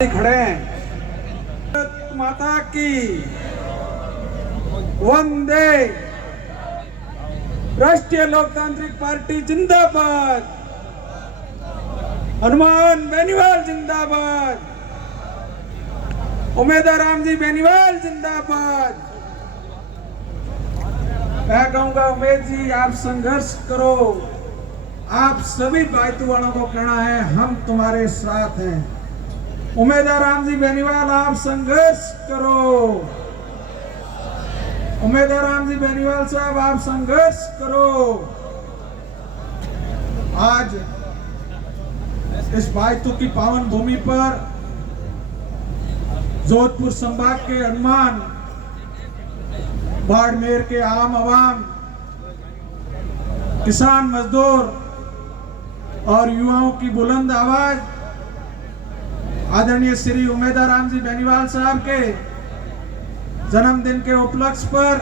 खड़े हैं। भारत माता की वंदे। राष्ट्रीय लोकतांत्रिक पार्टी जिंदाबाद। हनुमान बेनीवाल जिंदाबाद। उमेदवार राम जी बेनीवाल जिंदाबाद। मैं कहूंगा उमेद जी आप संघर्ष करो। आप सभी बायतू वालों को कहना है हम तुम्हारे साथ हैं। उमेदवार राम जी बेनीवाल आप संघर्ष करो। उमेदवार राम जी बेनीवाल साहब आप संघर्ष करो। आज इस बायतू की पावन भूमि पर जोधपुर संभाग के हनुमान, बाड़मेर के आम आवाम, किसान, मजदूर और युवाओं की बुलंद आवाज आदरणीय श्री उमेदवार राम जी बेनीवाल साहब के जन्मदिन के उपलक्ष्य पर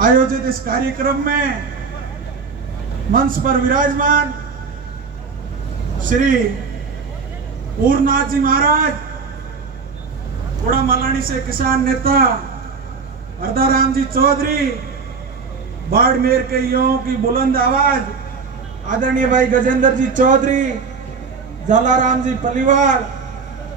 आयोजित इस कार्यक्रम में मंच पर विराजमान श्री पूर्णनाथ जी महाराज, गुड़ा मलानी से किसान नेता हरदाराम जी चौधरी, बाड़मेर के युवाओं की बुलंद आवाज आदरणीय भाई गजेंद्र जी चौधरी, जलाराम जी पलीवाल,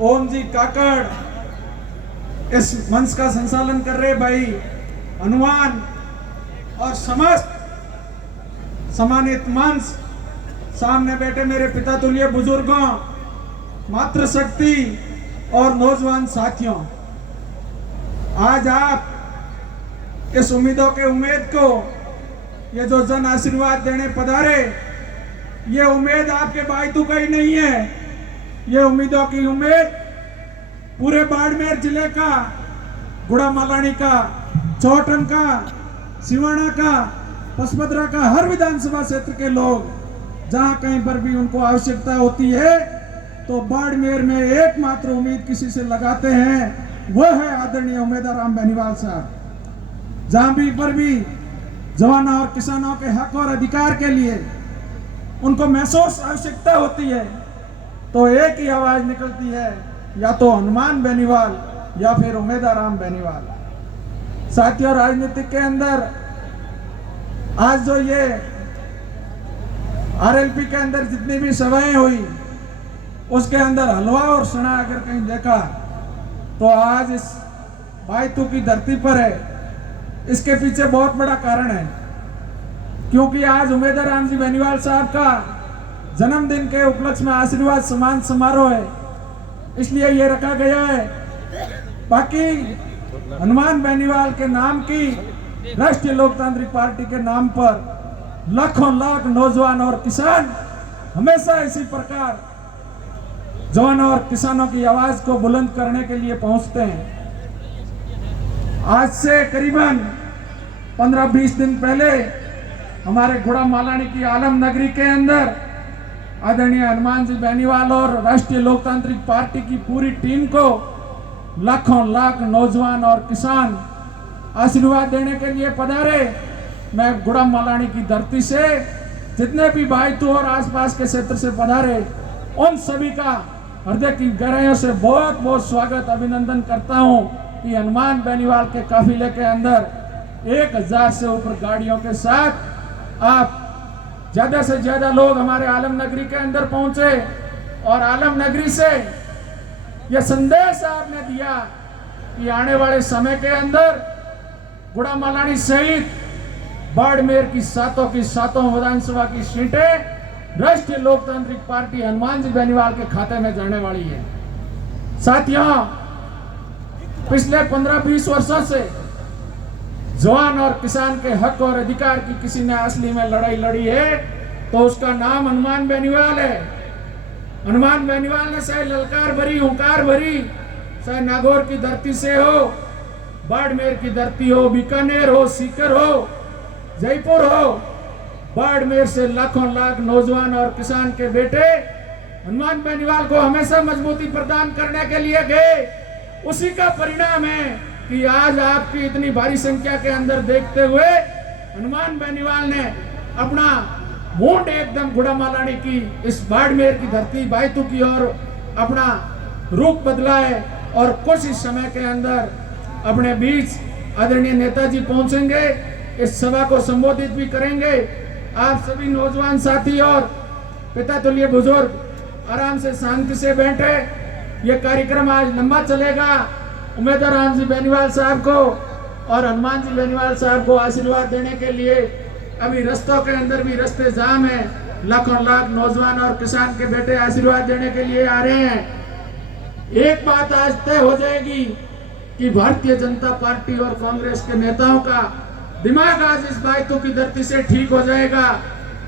ओम जी काकड़, इस मंच का संचालन कर रहे भाई हनुमान और समस्त सम्मानित मंच, सामने बैठे मेरे पिता तुल्य बुजुर्गों, मातृशक्ति और नौजवान साथियों, आज आप इस उम्मीदों के उम्मीद को ये जो जन आशीर्वाद देने पधारे, ये उम्मीद आपके बायतू का ही नहीं है, ये उम्मीदों की उम्मीद पूरे बाड़मेर जिले का, गुड़ा मलानी का, चौटन का, सिवाना का, पसपदरा का, हर विधानसभा क्षेत्र के लोग जहां कहीं पर भी उनको आवश्यकता होती है तो बाड़मेर में एकमात्र उम्मीद किसी से लगाते हैं, वह है आदरणीय उमेदवार राम बेनीवाल साहब। जहां भी पर भी जवानों और किसानों के हक और अधिकार के लिए उनको महसूस आवश्यकता होती है तो एक ही आवाज निकलती है, या तो हनुमान बेनीवाल या फिर उमेदवार राम बेनीवाल। साथियों, राजनीतिक के अंदर आज जो ये आरएलपी के अंदर जितनी भी सभाएं हुई उसके अंदर हलवा और सना अगर कहीं देखा तो आज इस बायतू की धरती पर है। इसके पीछे बहुत बड़ा कारण है, क्योंकि आज उमेदवार राम जी बेनीवाल साहब का जन्मदिन के उपलक्ष्य में आशीर्वाद सम्मान समारोह है, इसलिए ये रखा गया है। बाकी हनुमान बेनीवाल के नाम की राष्ट्रीय लोकतांत्रिक पार्टी के नाम पर लाखों लाख नौजवान और किसान हमेशा इसी प्रकार जवानों और किसानों की आवाज को बुलंद करने के लिए पहुंचते हैं। आज से करीबन 15-20 दिन पहले हमारे गुड़ा मालानी की आलम नगरी के अंदर आदरणीय हनुमान जी बेनीवाल और राष्ट्रीय लोकतांत्रिक पार्टी की पूरी टीम को लाखों लाख नौजवान और किसान आशीर्वाद देने के लिए पधारे। मैं गुड़ा मालानी की धरती से जितने भी बायतू और आसपास के क्षेत्र से पधारे उन सभी का हृदय की गहराइयों से बहुत बहुत स्वागत अभिनंदन करता हूं कि हनुमान बेनीवाल के काफिले के अंदर 1000 से ऊपर गाड़ियों के साथ आप ज्यादा से ज्यादा लोग हमारे आलम नगरी के अंदर पहुंचे और आलम नगरी से यह संदेश आपने दिया कि आने वाले समय के अंदर गुड़ा मलानी सहित बाड़मेर की सातों विधानसभा की सीटें राष्ट्रीय लोकतांत्रिक पार्टी हनुमान जी बेनीवाल के खाते में जाने वाली है। साथियों, पिछले 15-20 वर्षों से जवान और किसान के हक और अधिकार की किसी ने असली में लड़ाई लड़ी है तो उसका नाम हनुमान बेनीवाल है। हनुमान बेनीवाल ने चाहे ललकार भरी, हुंकार भरी, चाहे नागौर की धरती से हो, बाड़मेर की धरती हो, बीकानेर हो, सीकर हो, जयपुर हो, बाड़मेर से लाखों लाख नौजवान और किसान के बेटे हनुमान बेनीवाल को हमेशा मजबूती प्रदान करने के लिए गए। उसी का परिणाम है कि आज आपकी इतनी भारी संख्या के अंदर देखते हुए हनुमान बेनीवाल ने अपना मूड एकदम गुड़ा मालानी की इस बाड़मेर की धरती बायतू की ओर अपना रूप बदला है और कुछ ही समय के अंदर अपने बीच आदरणीय नेताजी पहुंचेंगे, इस सभा को संबोधित भी करेंगे। आप सभी नौजवान साथी और पिता तुल्य बुजुर्ग आराम से शांति से बैठे। ये कार्यक्रम आज लंबा चलेगा। उम्मीदवार राम जी बेनीवाल साहब को और हनुमान जी बेनीवाल साहब को आशीर्वाद देने के लिए अभी रास्तों के अंदर भी रास्ते जाम है। लाखों लाख नौजवान और किसान के बेटे आशीर्वाद देने के लिए आ रहे हैं। एक बात आज तय हो जाएगी कि भारतीय जनता पार्टी और कांग्रेस के नेताओं का दिमाग आज इस बाइतों की धरती से ठीक हो जाएगा,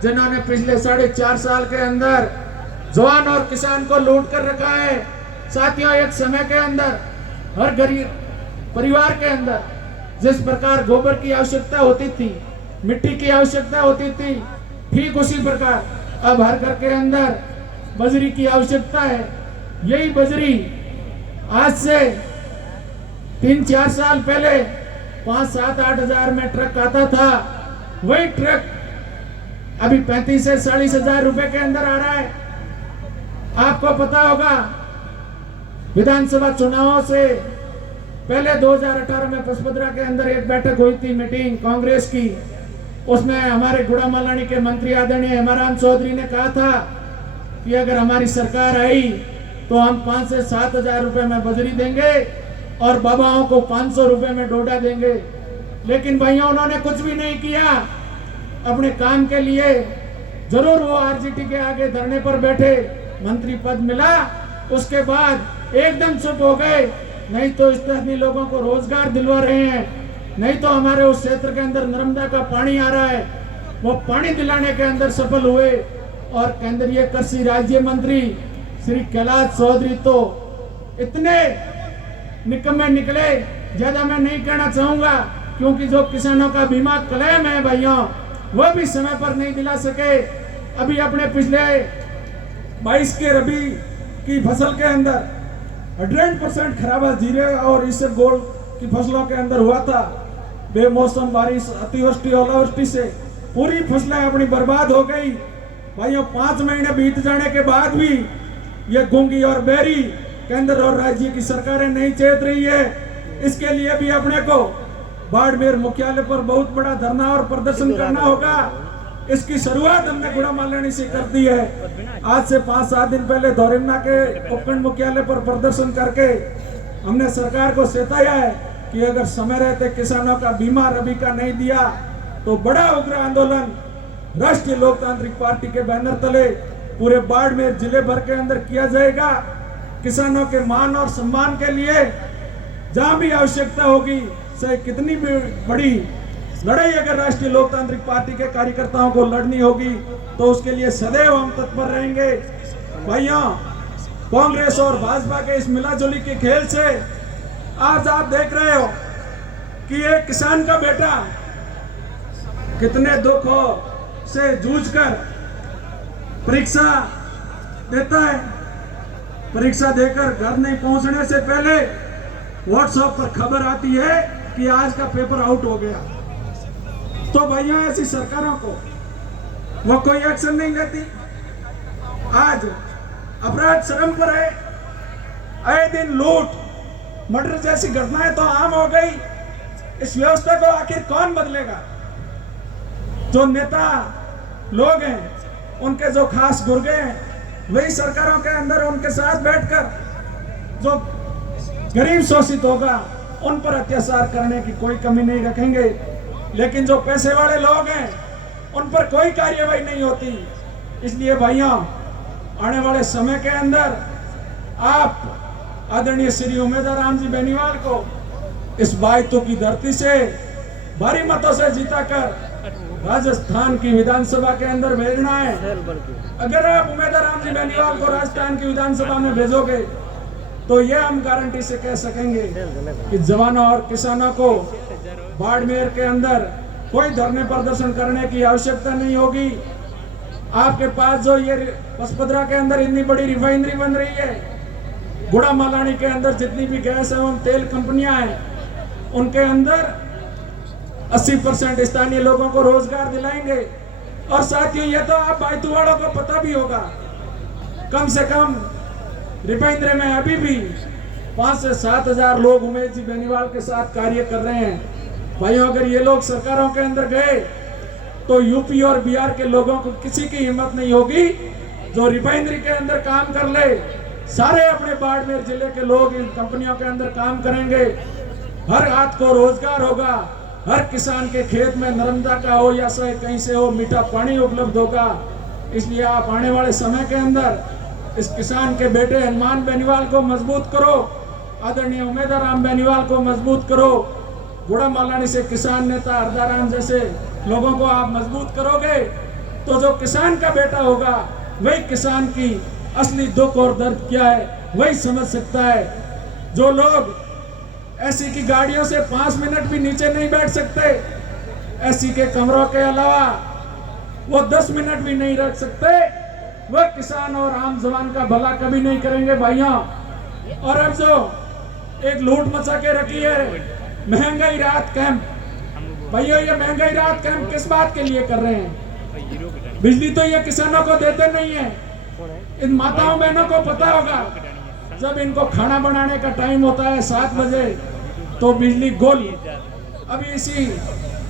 जिन्होंने पिछले 4.5 साल के अंदर जवान और किसान को लूट कर रखा है। साथियों, एक समय के अंदर हर गरीब परिवार के अंदर जिस प्रकार गोबर की आवश्यकता होती थी, मिट्टी की आवश्यकता होती थी, ठीक उसी प्रकार अब हर घर के अंदर बजरी की आवश्यकता है। यही बजरी आज से 3-4 साल पहले 5-7-8 हजार में ट्रक आता था, वही ट्रक अभी 35 से 40 हजार रुपए के अंदर आ रहा है। आपको पता होगा विधानसभा चुनावों से पहले 2018 में पचपदरा के अंदर एक बैठक हुई थी, मीटिंग कांग्रेस की। उसमें हमारे गुड़ामालानी के मंत्री आदरणीय हेमाराम चौधरी ने कहा था कि अगर हमारी सरकार आई तो हम 5 से 7 हजार रुपए में बजरी देंगे और बाबाओं को 500 रुपए में डोडा देंगे। लेकिन भाइयों, उन्होंने कुछ भी नहीं किया अपने काम के लिए। जरूर वो आरजीटी के आगे धरने पर बैठे, मंत्री पद मिला, उसके बाद एकदम चुप हो गए। नहीं तो स्थानीय लोगों को रोजगार दिलवा रहे हैं, नहीं तो हमारे उस क्षेत्र के अंदर नर्मदा का पानी आ रहा है, वो पानी दिलाने के अंदर सफल हुए। और केंद्रीय कृषि राज्य मंत्री श्री कैलाश चौधरी तो इतने निकम्मे निकले, ज्यादा मैं नहीं कहना चाहूंगा, क्योंकि जो किसानों का बीमा क्लेम है भाइयों, वो भी समय पर नहीं दिला सके। अभी अपने पिछले 22 के रबी की फसल के अंदर 100% खराबा जीरे और इससे गोल्ड की फसलों के अंदर हुआ था। बेमौसम बारिश, अतिवृष्टि, ओलावृष्टि से पूरी फसलें अपनी बर्बाद हो गई। भाइयों, 5 महीने बीत जाने के बाद भी ये गूंगी और बेरी केंद्र और राज्य की सरकारें नहीं चेत रही है। इसके लिए भी अपने को बाड़मेर मुख्यालय पर बहुत बड़ा धरना और प्रदर्शन करना होगा। इसकी शुरुआत हमने गुड़ामालानी से कर दी है। आज से 5-7 दिन पहले धोरिमना के उपखंड मुख्यालय पर प्रदर्शन करके हमने सरकार को चेताया है कि अगर समय रहते किसानों का बीमा रबी का नहीं दिया तो बड़ा उग्र आंदोलन राष्ट्रीय लोकतांत्रिक पार्टी के बैनर तले पूरे बाड़मेर जिले भर के अंदर किया जाएगा। किसानों के मान और सम्मान के लिए जहां भी आवश्यकता होगी, चाहे कितनी भी बड़ी लड़ाई अगर राष्ट्रीय लोकतांत्रिक पार्टी के कार्यकर्ताओं को लड़नी होगी तो उसके लिए सदैव हम तत्पर रहेंगे। भाइयों, कांग्रेस और भाजपा के इस मिलाजुली के खेल से आज आप देख रहे हो कि एक किसान का बेटा कितने दुखों से जूझकर परीक्षा देता है। परीक्षा देकर घर नहीं पहुंचने से पहले व्हाट्सएप पर खबर आती है कि आज का पेपर आउट हो गया। तो भैया, ऐसी सरकारों को वो कोई एक्शन नहीं लेती। आज अपराध चरम पर है, आए दिन लूट मर्डर जैसी घटनाएं तो आम हो गई। इस व्यवस्था को आखिर कौन बदलेगा? जो नेता लोग हैं, उनके जो खास गुर्गे हैं, वही सरकारों के अंदर उनके साथ बैठकर जो गरीब शोषित होगा उन पर अत्याचार करने की कोई कमी नहीं रखेंगे। लेकिन जो पैसे वाले लोग हैं उन पर कोई कार्यवाही नहीं होती। इसलिए भाइयों, आने वाले समय के अंदर आप आदरणीय श्री उम्मीदवार राम जी बेनीवाल को इस बाइतों की धरती से भारी मतों से जीताकर राजस्थान की विधानसभा के अंदर भेजना है। अगर आप उम्मीदवार राम जी बेनीवाल को राजस्थान की विधानसभा में भेजोगे तो ये हम गारंटी से कह सकेंगे कि जवानों और किसानों को बाड़मेर के अंदर कोई धरने प्रदर्शन करने की आवश्यकता नहीं होगी। आपके पास जो ये पचपदरा के अंदर इतनी बड़ी रिफाइनरी बन रही है, गुड़ामालानी के अंदर जितनी भी गैस एवं तेल कंपनियां हैं, उनके अंदर 80% स्थानीय लोगों को रोजगार दिलाएंगे। और साथियों, ये तो आप बाइतू वालों को पता भी होगा, कम से कम रिपेंद्र में अभी भी 5 से 7 हजार लोग उमेश जी बेनीवाल के साथ कार्य कर रहे हैं। भाइयों, अगर ये लोग सरकारों के अंदर गए तो यूपी और बिहार के लोगों को किसी की हिम्मत नहीं होगी जो रिफाइनरी के अंदर काम कर ले। सारे अपने बाड़मेर जिले के लोग इन कंपनियों के अंदर काम करेंगे, हर हाथ को रोजगार होगा, हर किसान के खेत में नर्मदा का हो या कहीं से हो मीठा पानी उपलब्ध होगा। इसलिए आप आने वाले समय के अंदर इस किसान के बेटे हनुमान बेनीवाल को मजबूत करो, आदरणीय उमेदराम बेनीवाल को मजबूत करो, गुड़ामालानी से किसान नेता हरदाराम जैसे लोगों को आप मजबूत करोगे तो जो किसान का बेटा होगा वही किसान की असली दुख और दर्द क्या है वही समझ सकता है। जो लोग एसी की गाड़ियों से 5 मिनट भी नीचे नहीं बैठ सकते, एसी के कमरों के अलावा वो 10 मिनट भी नहीं रख सकते, वह किसान और आम जवान का भला कभी नहीं करेंगे भाइयों। और अब जो एक लूट मचा के रखी है महंगाई राहत कैंप, भाइयों ये महंगाई राहत कैंप किस बात के लिए कर रहे हैं? बिजली तो ये किसानों को देते नहीं है। इन माताओं बहनों को पता होगा जब इनको खाना बनाने का टाइम होता है 7 बजे तो बिजली गोल। अभी इसी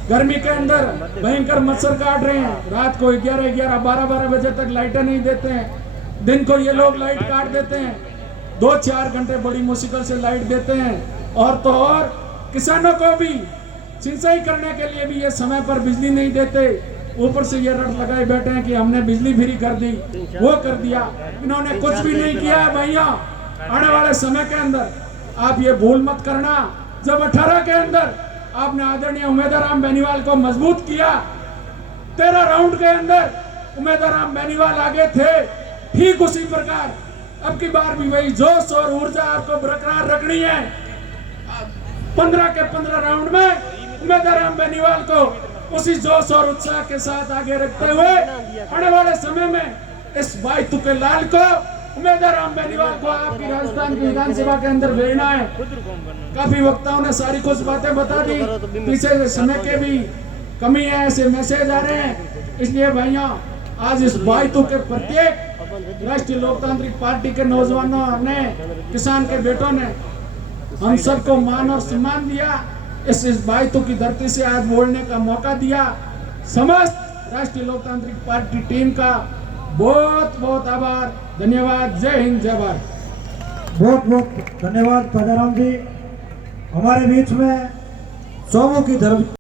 गर्मी के अंदर भयंकर मच्छर काट रहे हैं, रात को 11, 12 बजे तक लाइटें नहीं देते हैं, दिन को ये लोग लाइट काट देते हैं, 2-4 घंटे बड़ी मुश्किल से लाइट देते हैं। और तो और किसानों को भी सिंचाई करने के लिए भी ये समय पर बिजली नहीं देते, ऊपर से ये रट लगाए बैठे हैं कि हमने बिजली फ्री कर दी, वो कर दिया। इन्होंने कुछ भी नहीं किया है भैया। आने वाले समय के अंदर आप ये भूल मत करना, जब 18 के अंदर आपने आदरणीय उमेदराम बेनीवाल को मजबूत किया, 13 राउंड के अंदर उमेदराम बेनीवाल आगे थे, ठीक उसी प्रकार अब की बार भी वही जोश और ऊर्जा आपको बरकरार रखनी है। 15 के 15 राउंड में उमेदराम बेनीवाल को उसी जोश और उत्साह के साथ आगे रखते हुए आने वाले समय में इस भाई तुके लाल को उमेदराम बेनीवाल को आपकी राजस्थान की विधानसभा के अंदर भेजना है। काफी वक्ताओं ने सारी कुछ बातें बता दी, पीछे समय के भी कमी है, ऐसे मैसेज आ रहे हैं। इसलिए भाइयों आज इस भाई तुके प्रत्येक राष्ट्रीय लोकतांत्रिक पार्टी के नौजवानों ने, किसान के बेटों ने हम सबको मान और सम्मान दिया, इस बाइतों की धरती से आज बोलने का मौका दिया। समस्त राष्ट्रीय लोकतांत्रिक पार्टी टीम का बहुत बहुत आभार, धन्यवाद। जय हिंद, जय भारत। बहुत बहुत धन्यवाद राजाराम जी। हमारे बीच में चौमू की धर्म